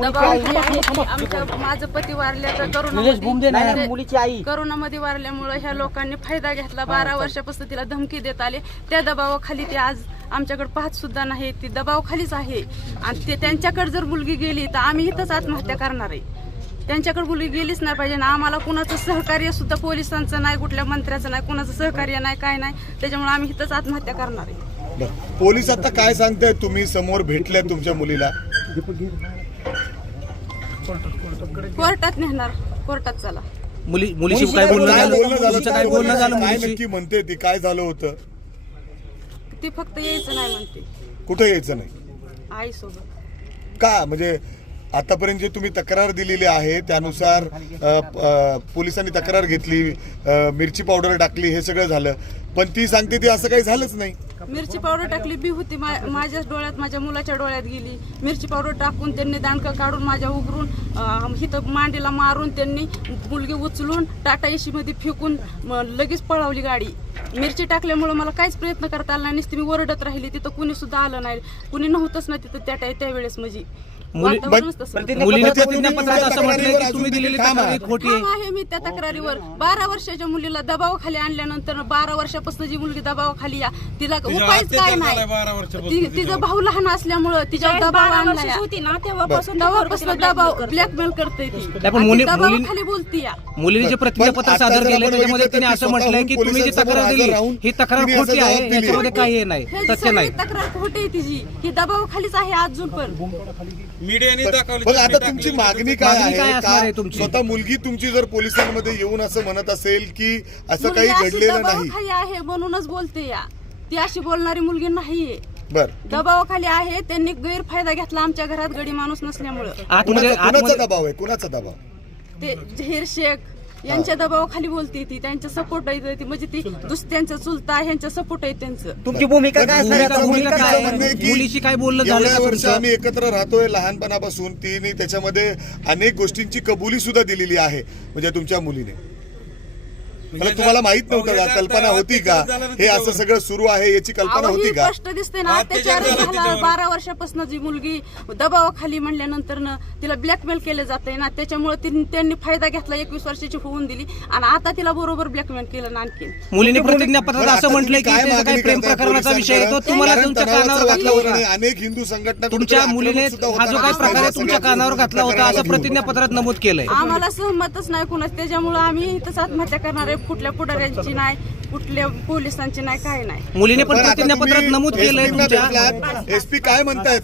माझं पती वारल्या मुलीची आई करोनामध्ये वारल्यामुळे ह्या लोकांनी फायदा घेतला. 12 वर्षापासून तिला धमकी देत आले. त्या दबावाखाली ती आज आमच्याकडे पाहत सुद्धा नाही. ती दबावाखालीच आहे आणि ते त्यांच्याकडे जर मुलगी गेली तर आम्ही इथंच आत्महत्या करणार आहे. त्यांच्याकडे मुलगी गेलीच नाही पाहिजे ना. आम्हाला कुणाचं सहकार्य सुद्धा पोलिसांचं नाही, कुठल्या मंत्र्याचं नाही, कुणाचं सहकार्य नाही, काय नाही. त्याच्यामुळे आम्ही इथंच आत्महत्या करणार आहे. पोलीस आता काय सांगताय? तुम्ही समोर भेटल्या तुमच्या मुलीला? कोर्टात नेणार, कोर्टात चला. मुलीशी काय बोलणं झालं? काय नक्की म्हणते ती? काय झालं होतं? ती फक्त यायचं नाही म्हणते. कुठे यायचं नाही? आई सोबत. का म्हणजे आतापर्यंत जे तुम्ही तक्रार दिलेली आहे त्यानुसार पोलिसांनी तक्रार घेतली, मिरची पावडर टाकली, हे सगळं झालं, पण ती सांगते ती असं काही झालंच नाही. मिरची पावडर टाकली बी होती. माझ्या डोळ्यात, माझ्या मुलाच्या डोळ्यात गेली. मिरची पावडर टाकून त्यांनी दांडकं काढून माझ्या उघडून इथं मांडीला मारून त्यांनी मुलगी उचलून टाटा एसी मध्ये फेकून लगेच पळवली गाडी. मिरची टाकल्यामुळे मला काहीच प्रयत्न करता आला नाही. नुसती मी ओरडत राहिली. तिथं कुणी सुद्धा आलं नाही, कुणी नव्हतंच ना तिथं त्यावेळेस. म्हणजे मुलीने प्रतिज्ञापत्रात असं म्हटलंय की तुम्ही दिलेली तक्रार खोटी आहे. मी त्या तक्रारीवर 12 वर्षाच्या मुलीला दबावाखाली आणल्यानंतर 12 वर्षापासून जी मुलगी दबावाखाली या, तिला उपायच काय नाही. तिचा भाऊ लहान असल्यामुळं तिच्या दबाव आणला होती ना, तेव्हापासून दबाव ब्लॅकमेल करते ती. दबावाखाली बोलती या. मुलीने जे प्रतिज्ञापत्र सादर केलं त्याच्यामध्ये तिने असं म्हटलंय की तुम्ही जी तक्रार दिली ही तक्रार खोटी आहे, याच्यामध्ये काही नाही, तथ्य नाही. तक्रार खोटी आहे तिची. ही दबावाखालीच आहे अजून पण. मीडियाने दाखवलं. पण आता तुमची मागणी काय आहे? स्वतः मुलगी तुमची जर पोलिसांमध्ये येऊन असं म्हणत असेल की असं काही घडलेलं नाही आहे म्हणूनच बोलते या. ती अशी बोलणारी मुलगी नाहीये. बर, दबावाखाली आहे. त्यांनी गैरफायदा घेतला आमच्या घरात गडी माणूस नसल्यामुळे. कुणाचा दबाव आहे? कुणाचा दबाव? ते झहीर शेख यांच्या दबावाखाली बोलते ती. त्यांचा सपोर्ट आहे ती. म्हणजे ती दुसऱ्यांचं चुलता ह्यांचा सपोर्ट आहे त्यांचं. तुमची भूमिका काय? मुलीशी काय बोलणं झालं? एवढ्या वर्ष आम्ही एकत्र राहतोय लहानपणापासून. तिने त्याच्यामध्ये अनेक गोष्टींची कबुली सुद्धा दिलेली आहे म्हणजे तुमच्या मुलीने. तुम्हाला माहित नव्हतं का? कल्पना होती का हे असं सगळं सुरू आहे याची कल्पना होती का? स्पष्ट दिसते ना. अत्याचार झाला. 12 वर्षापासून जी मुलगी दबावाखाली म्हणल्यानंतर तिला ब्लॅकमेल केलं जातंय ना. त्याच्यामुळे त्यांनी फायदा घेतला. 21 वर्षाची होऊन दिली आणि आता तिला बरोबर ब्लॅकमेल केलं. आणखी मुलीने प्रतिज्ञापत्रात असं म्हटलंय की काही प्रेम प्रकरणाचा विषय येतो, तुम्हाला तुमच्या कानावर घातला होता. अनेक हिंदू संघटना तुमच्या मुलीने हा जो काही प्रकार आहे तुमच्या कानावर घातला होता असं प्रतिज्ञापत्रात नमूद केलंय. आम्हाला सहमतच नाही कुणाच. त्याच्यामुळे आम्ही इथंच आत्महत्या करणार आहे. कुठल्या पुढाऱ्यांची नाही, कुठल्या पोलिसांची नाही, काय नाही. मुलीने पण प्रतिज्ञापत्रात नमूद केलंय तुमच्या. एसपी काय म्हणतायत?